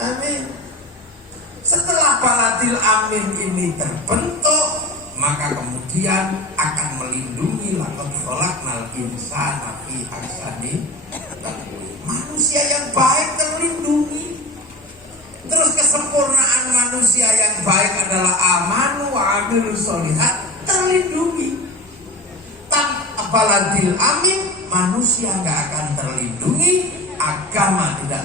Amin. Setelah baladil amin ini terbentuk, maka kemudian akan melindungi laqad khalaqnal insana fi ahsani taqwim. Manusia yang baik terlindungi. Terus kesempurnaan manusia yang baik adalah amanu wa amilus sholihat, terlindungi. Tanpa baladil amin, manusia nggak akan terlindungi, agama tidak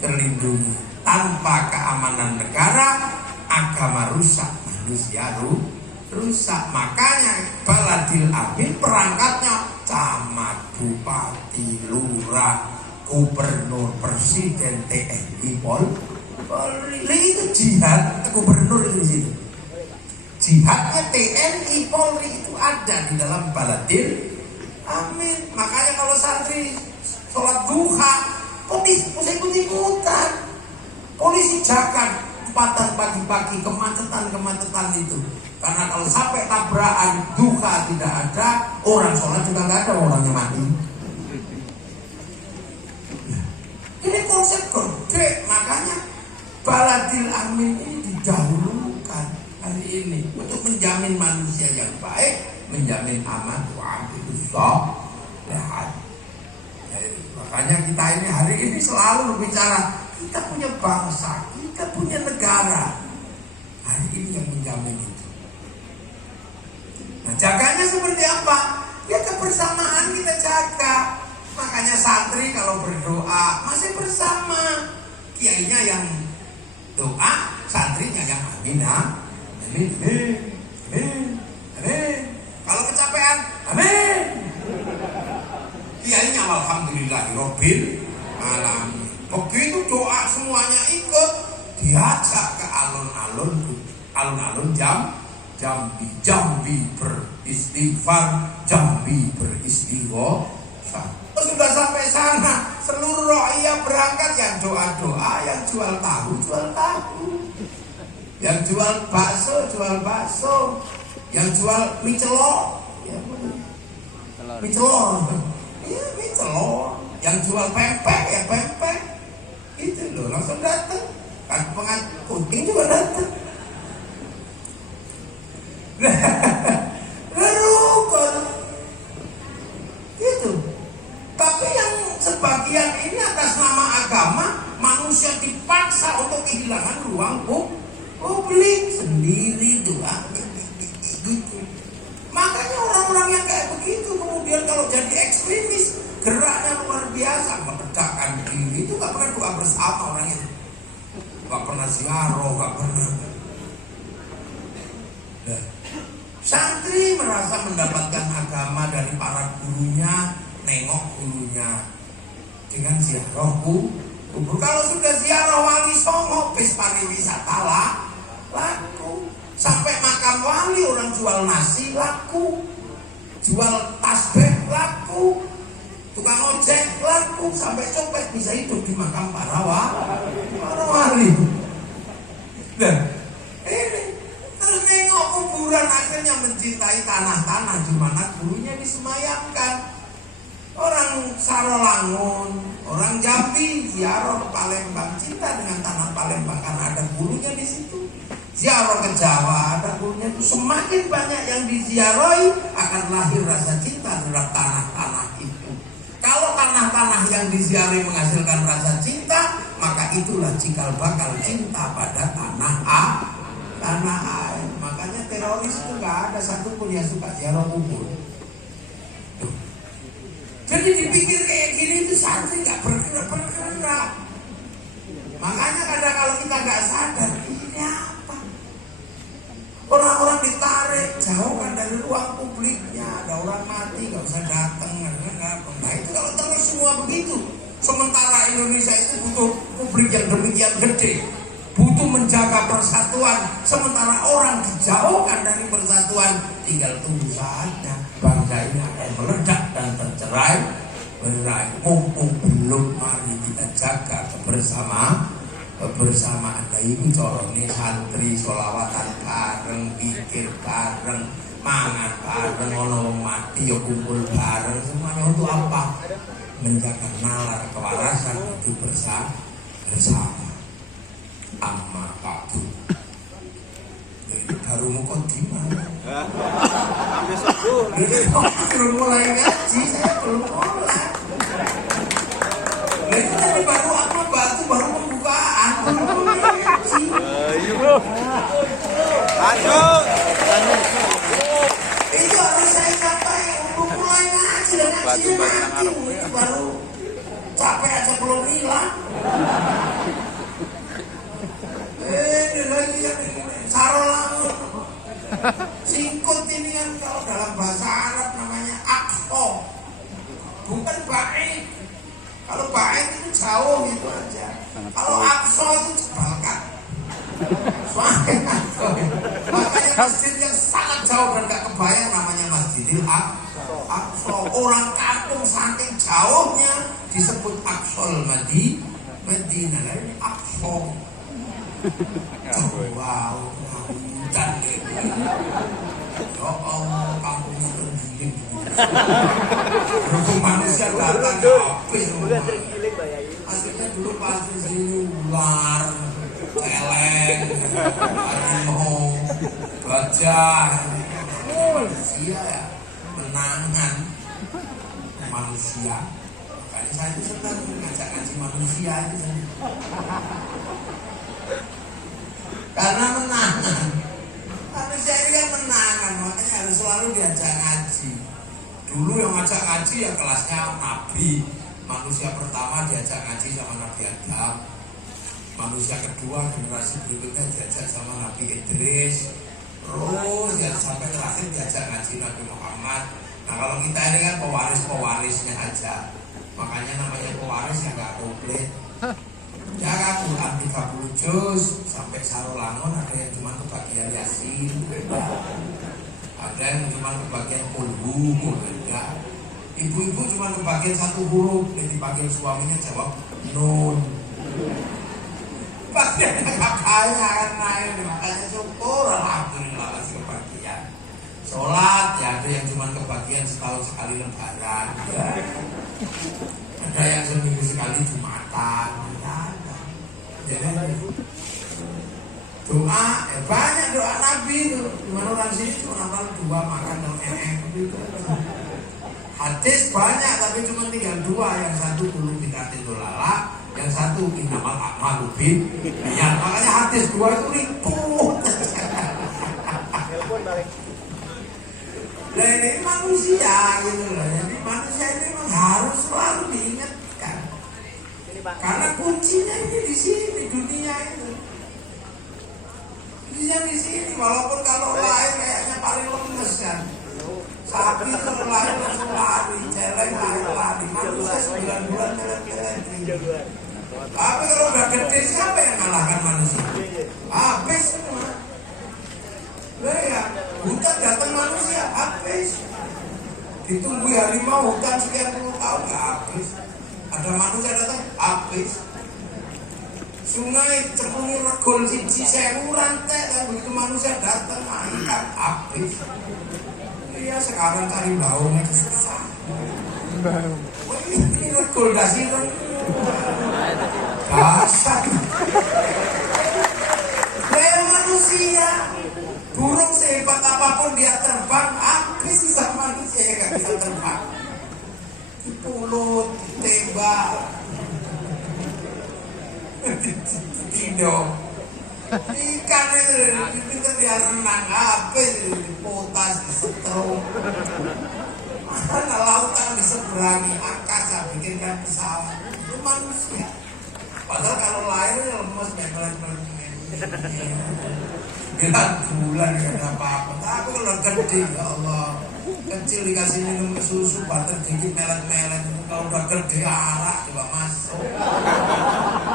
terlindungi. Tanpa keamanan negara, agama rusak, manusia rusak. Makanya baladil amin perangkatnya camat, bupati, lurah, gubernur, presiden, TNI, Polri. Itu jihad, gubernur itu di situ. Jihadnya TNI, Polri itu ada di dalam baladil amin. Makanya kalau santri sholat duha, kok bisa ikut-ikutan? Polisi jaga tempatan pagi-pagi, kemacetan itu. Karena kalau sampai tabrakan duha tidak ada, orang sholat juga nggak ada, orangnya mati. Ini konsep gede, makanya baladil amin ini didahulukan hari ini untuk menjamin manusia yang baik, menjamin aman wa amilus sholihat. Makanya kita ini hari ini selalu berbicara, kita punya bangsa, kita punya negara. Hari ini yang menjamin itu. Nah, jaganya seperti apa? Ya kebersamaan kita jaga. Makanya santri kalau berdoa masih bersama. Kiainya yang doa, santrinya yang amin. Amin. Kalau kecapean, amin. Kiainya alhamdulillahirabbil alamin. Begitu doa semuanya ikut, diajak ke alun-alun Jambi beristighfar, Jambi beristighosah. Sudah sampai sana, seluruh rakyat berangkat, yang doa-doa, yang jual tahu, yang jual bakso, yang jual mie celor, yang jual pempek, ya pempek. Itu loh, langsung datang. Kan pengantin juga datang. Rukun. Gitu. Tapi yang sebagian ini atas nama agama, manusia dipaksa untuk kehilangan ruang publik sendiri doang. Gitu. Makanya orang-orang yang kayak begitu kemudian kalau jadi ekstremis, geraknya luar biasa, meledakan diri. Itu gak pernah doa bersama orangnya, gak pernah ziarah, gak pernah. Nah, santri merasa mendapatkan agama dari para gurunya, nengok gurunya dengan ziarah kubur. Kalau sudah ziarah wali songo, bis pariwisata laku. Sampai makam wali orang jual nasi laku, jual tasbih laku, tukang ojek laku, sampai copet bisa hidup di makam para wali. Nah, ini terus nengok kuburan, akhirnya mencintai tanah-tanah di mana gurunya disemayamkan. Orang Sarolangun, orang Jambi ziarah ke Palembang, cinta dengan tanah Palembang karena ada gurunya di situ. Ziarah ke Jawa, ada gurunya itu. Semakin banyak yang diziarahi, akan lahir rasa cinta terhadap tanah-tanah itu. Kalau tanah-tanah yang diziarahi menghasilkan rasa cinta, maka itulah cikal bakal cinta pada tanah air. Makanya teroris itu nggak ada satupun yang suka ziarah kubur. Jadi dipikir kayak gini itu santri nggak bergerak. Makanya kadang kalau kita nggak sadar, ini apa? Orang-orang ditarik, jauhkan dari ruang publiknya. Ada orang mati, nggak usah datang. Nah itu kalau terus semua begitu. Sementara Indonesia itu butuh publik yang demikian gede, butuh menjaga persatuan. Sementara orang dijauhkan dari persatuan, tinggal tunggu saja bangsa ini akan meledak dan tercerai berai. Mumpung belum, mari kita jaga kebersamaan. Nah ini corone santri sholawatan bareng, pikir bareng, mangan bareng, ono mati ya kumpul bareng. Semuanya untuk apa? Menjaga nalar kewarasan itu bersama. amma ba'du. Ini baru mukadimah. Belum mulai ngaji, saya belum mulai. Itu tadi baru amma ba'du, baru pembukaan, belum mulai ngaji. Lanjut. Itu harus saya capai untuk mulai ngaji dan ngajinya nanti. Itu baru capek aja belum hilang. Ini lagi yang sarolangun. Singkut ini kan kalau dalam bahasa Arab namanya aqsa. Bukan ba'id. Kalau ba'id itu jauh gitu aja. Kalau aqsa itu jebalkan. Makanya masjid yang sangat jauh dan gak kebayang namanya Masjidil Aqsa. Orang kampung saking jauhnya disebut Aqsal Madinah. Ini Aqsa. Wow, hutan deh. Ya Allah, kampungnya tergiling. Berhubung manusia datang habis. Aslinya dulu pas di sini ular, celeng, harimau, gajah. Manusia ya, menangan manusia. Makanya saya itu senang ngajak ngaji manusia itu. Karena menangan. Manusia ini kan menangan, makanya harus selalu diajak ngaji. Dulu yang ngajak ngaji ya kelasnya Nabi. Manusia pertama diajak ngaji sama Nabi Adam. Manusia kedua generasi berikutnya diajak sama Nabi Idris. Terus ya sampai terakhir diajak ngaji Nabi Muhammad. Nah kalau kita ini kan pewaris-pewarisnya aja. Makanya namanya pewaris yang gak komplit. Ya kan Quran 30 juz sampai sarolangun, ada yang cuma kebagian Yasin, beda. Ada yang cuma kebagian kulhu, beda. Ibu-ibu cuma kebagian satu huruf, jadi dipanggil suaminya jawab nun. Bagian kakaknya kan naik, makanya syukur alhamdulillah masih kebagian. Sholat ya ada yang cuma kebagian setahun sekali lebaran, ya. Ada yang seminggu sekali Jumatan, jadi doa, banyak doa Nabi itu. Dimana orang sini cuma hafal 2 makan dan gitu. Hadis banyak tapi cuma tinggal 2. Yang satu dulu dikatin dolala, yang satu innamal a'malu binniyat. Makanya hadis 2 itu ribut. Nah ini manusia gitu loh. Jadi manusia ini memang harus selalu diingatkan. Karena kuncinya ini di sini, dunia itu. Kuncinya di sini, walaupun kalau lahir kayaknya paling lemes kan. Sapi kalau lahir langsung lari, celeng lari. Manusia 9 bulan jalan-jalan. Tapi kalau udah gede siapa yang ngalahkan manusia? Habis semua. Nah ya, hutan datang manusia, habis. Ditunggu harimau hutan sekian puluh tahun, gak habis. Ada manusia datang, habis. Sungai Cepung Regol Siji Sewu rantai, dan begitu manusia datang, ikan habis. Iya sekarang cari baung itu susah. Ini Regol Dasir, dasar. Manusia, burung sehebat apapun dia terbang, habis sisa manusia yang gak bisa terbang. Pulut, ditembak, ditindok. Ikan itu dia renang, habis dipotas, disetrum. Mana lautan diseberangi, angkasa bikinkan pesawat. Itu manusia. Padahal kalau lahir lemes, bilang bulan gak ada apa-apa. Tapi kalau gede, ya Allah, kecil dikasih minum susu, bater dikit melet-melet. Kalau udah gede arak coba masuk,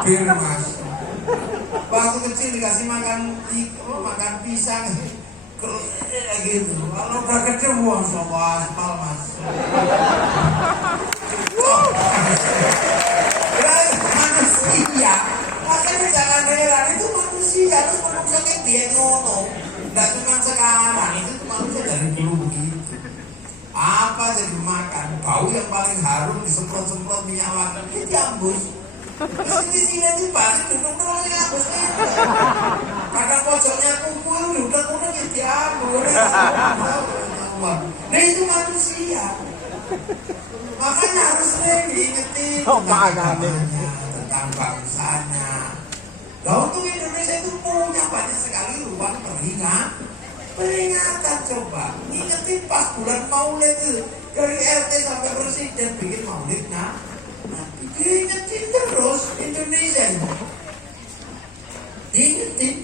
bir masuk. Waktu kecil dikasih makan pisang, gitu. Kalau udah gede, wah coba aspal masuk. Manusia, makanya jangan heran, itu manusia. Terus manusia dia ngono, nggak cuma sekarang, itu manusia dari dulu begitu. Apa jadi makan, bau yang paling harum disemprot-semprot minyak wangi, ini diambus. Terus di sini itu balik gunung terus ya, Nah itu manusia. Makanya harus sering diingetin tentang agamanya, tentang bangsanya. Nah untuk Indonesia itu punya banyak sekali ruang peringatan coba. Ingetin pas bulan Maulid itu dari RT sampai presiden bikin Maulid. Nah diingetin terus Indonesia. Diingetin.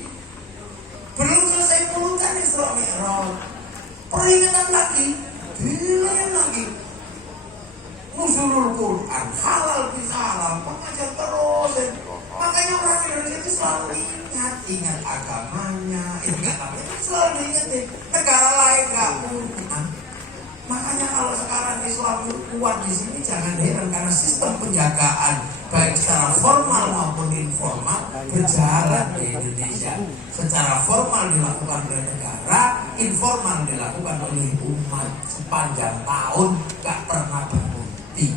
Belum selesai pulutan Isra Mi'raj. Peringatan lagi, diingetin lagi. Nuzulul Quran, halal bihalal, pengajar terus. Makanya orang Indonesia itu selalu ingat agamanya, ingat apa itu selalu diingetin. Negara lain nggak punya. Makanya kalau sekarang Islam kuat di sini jangan heran karena sistem penjagaan baik secara formal maupun informal berjalan di Indonesia. Secara formal dilakukan oleh negara, informal dilakukan oleh umat sepanjang tahun nggak pernah berhenti.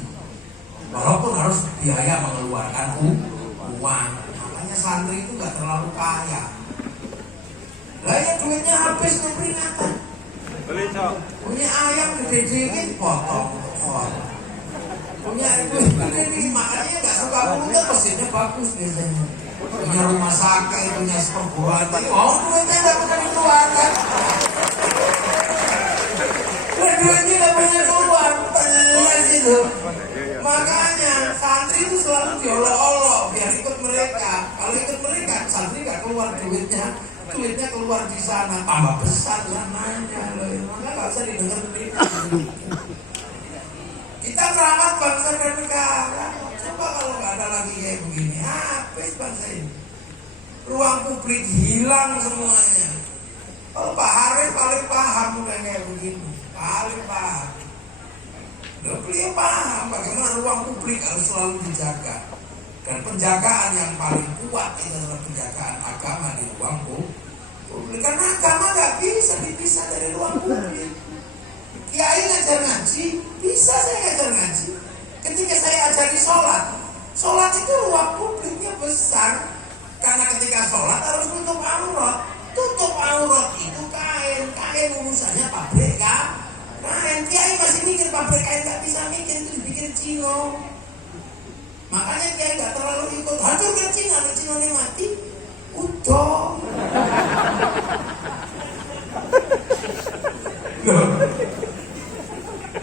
Walaupun harus biaya mengeluarkan uang. Makanya santri itu nggak terlalu kaya. Lah ya duitnya habis nih peringatan. Punya ayam gede dikit potong. Punya itu gede dikit makanya nggak suka punya mesinnya bagus biasanya. Punya rumah sakit, punya perguruan tinggi. Oh duitnya nggak pernah dikeluarkan. Duitnya nggak pernah keluar. Pelas itu. Makanya santri itu selalu diolok-olok biar ikut mereka. Kalau ikut mereka santri nggak keluar duitnya keluar di sana tambah besar namanya loh. Makanya nggak usah didengar mereka. Kita merawat bangsa dan negara. Coba kalau nggak ada lagi kayak begini, habis bangsa ini. Ruang publik hilang semuanya. Kalau Pak Harif paling paham udah kayak begini, paling paham. Beliau paham bagaimana ruang publik harus selalu dijaga. Dan penjagaan yang paling kuat itu adalah penjagaan agama di ruang publik. Karena agama nggak bisa dipisah dari ruang publik. Kiai ngajar ngaji, bisa saya ngajar ngaji. Ketika saya ajari sholat itu ruang publiknya besar. Karena ketika sholat harus tutup aurat. Tutup aurat itu kain urusannya pabrik kan. Kain, kiai masih mikir pabrik kain nggak bisa mikir itu dibikin Cino. Makanya kiai nggak terlalu ikut. Hancur kan Cina ini mati. Udah.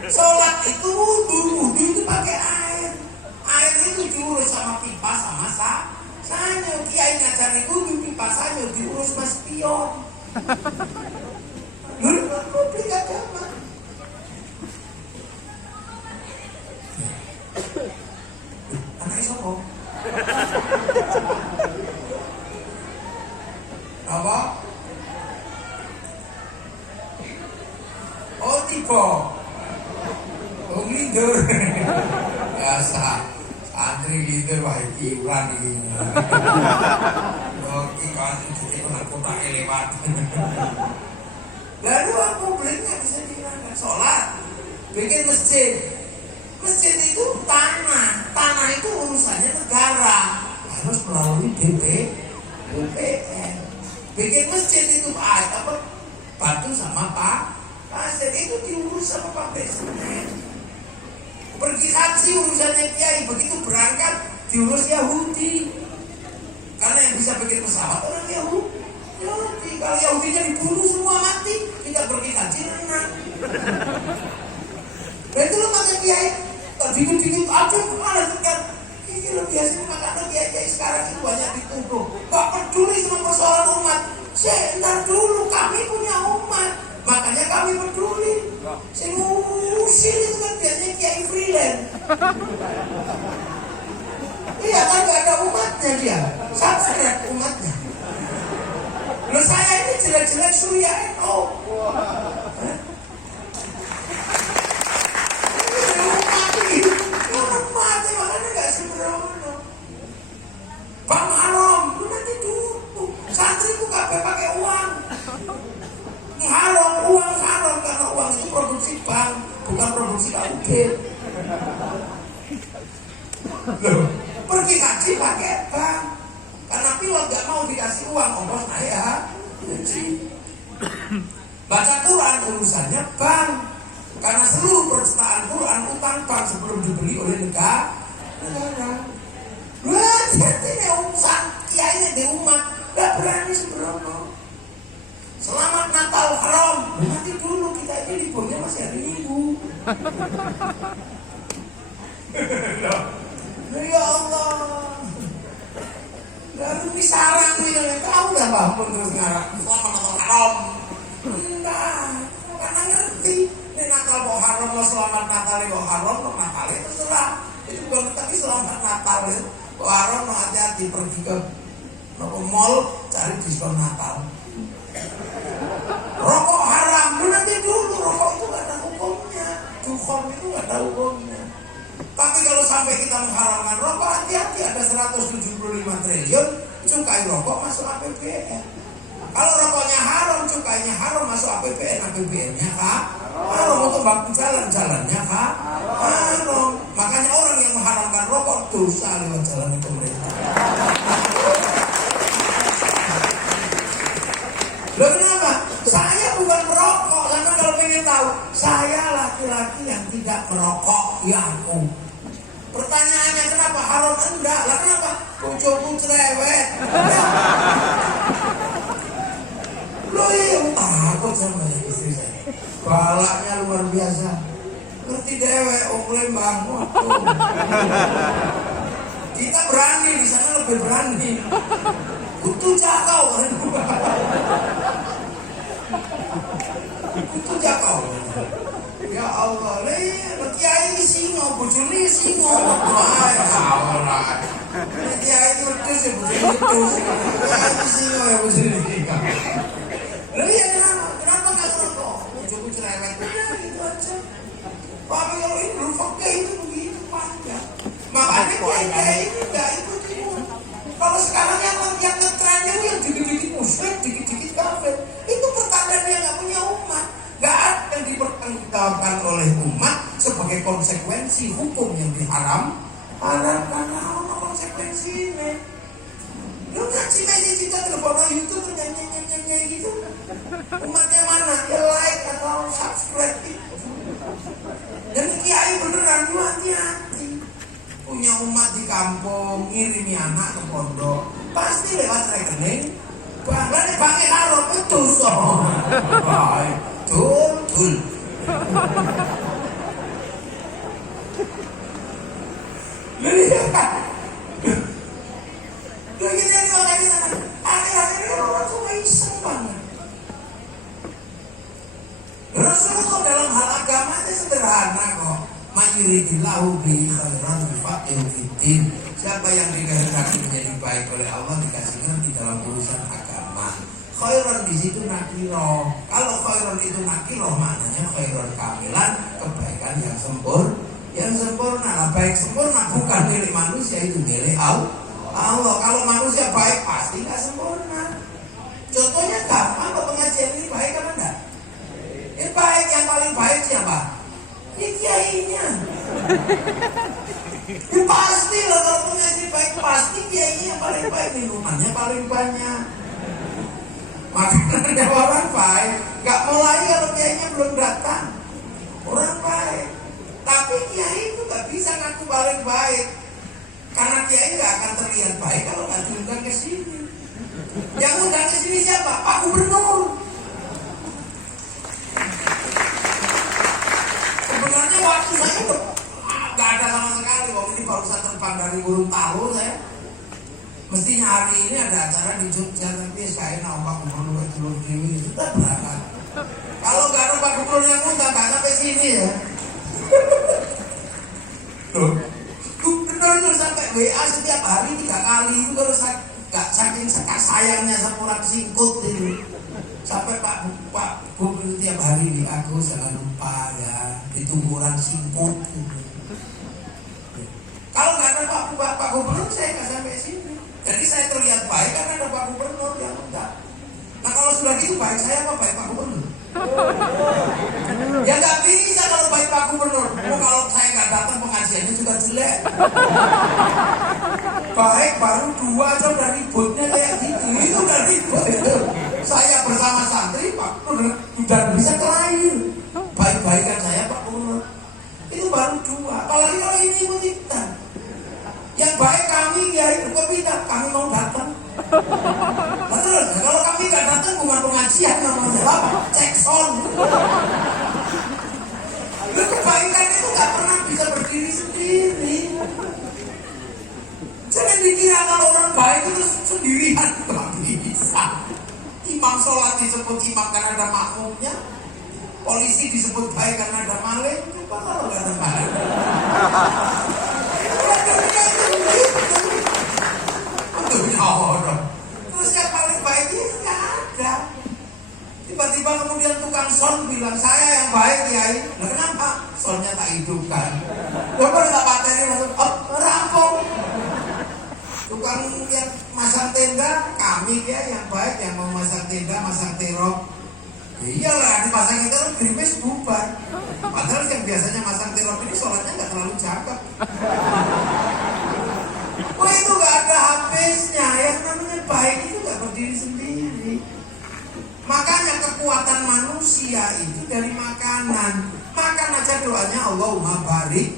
Sholat itu wudhu itu pakai air. Air itu diurus sama pipa sama sanyo. Kiai ngajarin wudhu pipa sanyo diurus mas pion. Lalu publik agama. Anaknya sopo? Apa? Oh tipe. Oh leader. Biasa. Santri leader wah iuran ini. Oh ikan itu kota lewat. Lalu publiknya bisa dihilangkan. Sholat, bikin masjid. Masjid itu tanah itu urusannya negara, harus melalui BPN. Bikin masjid itu batu sama pasir itu diurus sama pabrik semen. Pergi haji urusannya kiai, begitu berangkat diurus Yahudi. Karena yang bisa bikin pesawat orang Yahudi. Kalau Yahudinya dibunuh semua mati, tidak pergi haji renang. Dan itu loh maka kiai dikit-dikit aja malah dekat. Ini loh biasanya makanya kiai sekarang itu banyak dituduh gak peduli sama persoalan umat. Sebentar dulu, kami punya umat, makanya kami peduli. Saya ngurusin itu kan biasanya kiai freelance. Iya kan gak ada umatnya dia, subscribe umatnya. Loh saya ini jelek-jelek Surya NO. Mati makanya gak sembrono. Bang haram, lu nanti dulu. Santriku kabeh pakai uang. Haram, uang haram karena uang itu produksi bank, bukan produksi KUB. Loh, pergi haji pakai bank. Karena pilot gak mau dikasih uang, ongkos naik ya. Baca Quran urusannya bank. Karena seluruh percetakan Quran utang bank sebelum dibeli oleh negara. Wah, hati nih urusan kiai di umat gak berani sembrono. Selamat Natal haram. Nanti dulu kita ini liburnya masih hari Minggu. Ya Allah. Lalu sarang nih, tahu dah bangun terus ngarang selamat Natal haram. Enggak, karena ngerti. Ini Natal kok haram, selamat Natal kok haram, Natal itu terserah. Itu bukan tapi selamat Natal itu. Kok haram, hati-hati pergi ke mall cari diskon Natal. Rokok haram, nanti dulu rokok itu gak ada hukumnya. Dukor itu gak ada hukumnya. Tapi kalau sampai kita mengharamkan rokok, hati-hati ada 175 triliun cukai rokok masuk APBN. Kalau rokoknya haram, cukainya haram masuk APBN, APBN-nya kak haram untuk bangun jalan-jalannya kak haram. Makanya orang yang mengharamkan rokok dosa lewat jalan pemerintah. Loh kenapa? Saya bukan merokok, karena kalau pengen tahu, saya laki-laki yang tidak merokok, ya aku. Pertanyaannya kenapa haram? Enggak, lah kenapa? Bojoku cerewet. Loh iya, takut sama istri saya. Balaknya luar biasa. Ngerti dewek, Lembang, waduh. Kita berani, di sana lebih berani. Kutu jakau kan? Kutu jakau. Ya Allah, kiai ini singo, bujuni singo. Wah, ya Allah. Kiai itu terus ya bujuni terus. Kiai itu singo ya bujuni. Lalu ya kenapa nggak ngerokok? Bujuku cerewet. Udah gitu aja. Tapi kalau ini belum fakir itu begitu panjang. Makanya kiai ini nggak ikut ikut. Kalau sekarang yang ngetrennya itu yang dikit-dikit muslim, dikit-dikit kafir, itu pertanyaan yang nggak punya umat. Nggak ada yang dipertanggungjawabkan oleh umat sebagai konsekuensi hukum yang diharamkan. Karena apa konsekuensi ini? Lu ngaji meja kita telepon YouTube nyanyi gitu. Umatnya mana? Ya like atau subscribe gitu. Dan kiai beneran lu hati-hati. Punya umat di kampung, ngirimi anak ke pondok, pasti lewat rekening. Bahkan pakai haram itu so. Baik, betul. Lihat. Begini makanya akhir-akhir ini orang tua iseng banget. Rasulullah dalam hal agama itu sederhana kok. Mayuridillahu bi khairan yufaqihu fiddin. Siapa yang dikehendaki menjadi baik oleh Allah dikasih ngerti dalam urusan agama. Khairan di situ nakiro. Kalau khairan itu nakiro maknanya khairan kamilan, kebaikan yang sempurna. Yang sempurna, lah baik sempurna bukan milik manusia, itu milik Allah. Kalau manusia baik pasti nggak sempurna. Contohnya gampang, kalau pengajian ini baik apa enggak? Ini baik, yang paling baik siapa? Ya kiainya. Ya pasti lah kalau pengajian baik pasti kiainya yang paling baik, minumannya paling banyak, makanannya orang baik. Nggak mulai kalau kiainya belum datang. Orang baik, tapi kiai itu nggak bisa ngaku paling baik. Karena kiai nggak akan terlihat baik kalau nggak diundang ke sini. Yang undang ke sini siapa? Pak Gubernur. Sebenarnya waktu saya nggak ada sama sekali. Waktu ini baru saya terbang dari Gorontalo saya. Mestinya hari ini ada acara di Jogja, tapi saya nama Pak Gubernur Dulur Dewi sudah berangkat. Kalau nggak ada Pak Gubernur yang undang nggak sampai sini ya. Gubernur sampai WA setiap hari 3 kali itu kalau saking sayangnya sepurak singkut itu. Sampai Pak Gubernur setiap hari di aku jangan lupa ya ditunggu orang singkut gitu. Kalau nggak ada Pak Gubernur saya nggak sampai sini. Jadi saya terlihat baik karena ada Pak Gubernur yang enggak. Nah kalau sudah gitu baik saya apa baik Pak Gubernur? Ya nggak bisa kalau baik Pak Gubernur. Kalau saya nggak datang pengajiannya juga jelek. Baik baru 2 jam udah ributnya kayak gitu. Itu udah ribut itu. Saya bersama santri Pak Gubernur udah jawab cek sound. Kebaikan itu gak pernah bisa berdiri sendiri. Jangan dikira kalau orang baik itu sendirian, gak bisa. Imam sholat disebut imam karena ada makmumnya. Polisi disebut baik karena ada maling. Coba kalau gak ada maling. Terus yang paling baik itu gak ada. Tiba-tiba kemudian tukang son bilang, saya yang baik Kiai. Nah, kenapa? Sonnya tak hidupkan. Bapak tak pateni langsung rampung. Tukang yang masang tenda, kami Kiai yang baik, yang mau masang tenda, masang terop. Iyalah, di pasang terop gerimis bubar. Padahal yang biasanya masang terop ini sholatnya gak terlalu cakep. Wah, itu gak ada habisnya. Yang namanya baik itu gak berdiri sendiri. Makanya kekuatan manusia itu dari makanan. Makan aja doanya Allahumma barik.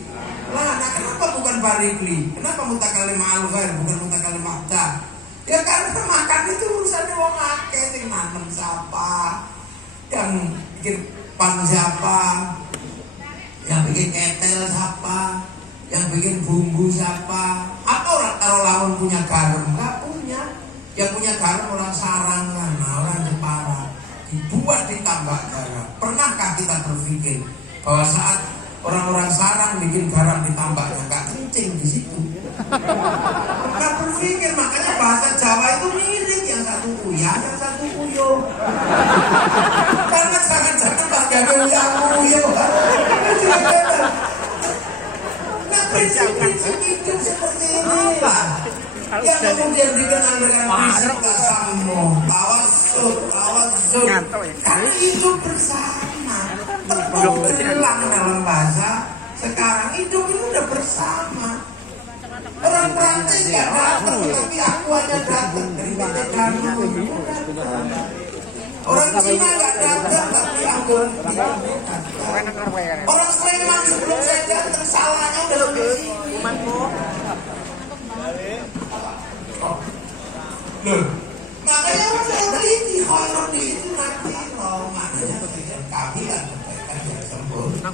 Lah, nah kenapa bukan barikli? Kenapa mutakalim ma'al ghair bukan mutakalim ma'dah? Ya karena makan itu urusannya wong akeh, sing nanem siapa, yang bikin pan siapa, yang bikin ketel siapa, yang bikin bumbu siapa. Atau orang kalau lamun punya garam? Enggak punya. Yang punya garam orang Sarangan, orang Jepara. Dibuat ditambah garam. Pernahkah kita berpikir bahwa saat orang-orang Sarang bikin garam ditambahnya nggak kencing di situ? Nggak berpikir. Makanya bahasa Jawa itu mirip, yang satu uyah, yang satu uyo. Karena jangan-jangan pakai uyang uyo. Nah, prinsip-prinsip hidup seperti inilah yang kemudian dikenal dengan prinsip tasamuh, tawasul. Karena hidup bersama. Tepung gelang dalam bahasa sekarang, hidup ini udah bersama. Orang Prancis gak datang, tapi aku hanya datang dari PT Danu. Orang Cina gak datang, tapi aku datang. Orang Sleman sebelum saya datang, salahnya udah sampai sini. Loh, makanya udah ini horor di situ nanti. Makanya kami kan kebaikan yang sempurna.